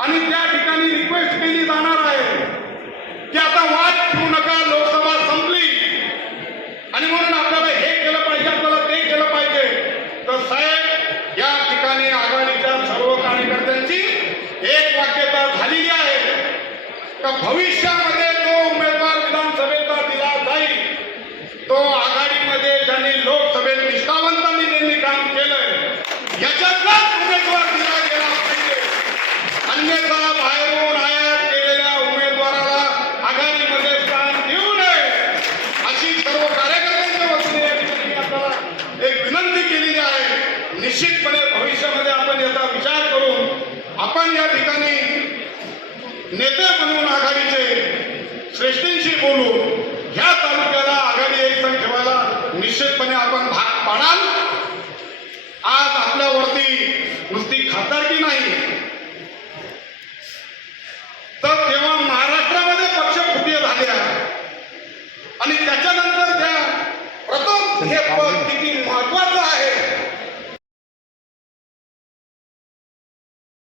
आणि त्या ठिकाणी रिक्वेस्ट केली जाणार आहे. की आता वाद ठेवू नका लोकसभा संपली. आणि म्हणून आपल्याला हे केलं पाहिजे आपल्याला ते केलं पाहिजे. तर साहेब या ठिकाणी आघाडीच्या सर्व कार्यकर्त्यांची एक वाक्यता झालेली आहे. का भविष्यामध्ये जो उमेदवार विधानसभेचा दिला जाईल तो आघाडीमध्ये ज्यांनी लोकसभेत निष्ठा ज्यांनी काम केलंय याच्यातलाच उमेदवार दिला गेला पाहिजे अन्यथा बाहेरून आयात केलेल्या उमेदवाराला आघाडीमध्ये स्थान देऊ नये. अशी सर्व कार्यकर्त्यांच्या वतीने या ठिकाणी आपल्याला एक विनंती केलेली आहे. निश्चितपणे भविष्यामध्ये आपण याचा विचार करून आपण या ठिकाणी नेते म्हणून आघाडीचे श्रेष्ठींशी बोलून ह्या तालुक्याला आघाडी एक ठेवायला निश्चितपणे आपण भाग पाडाल.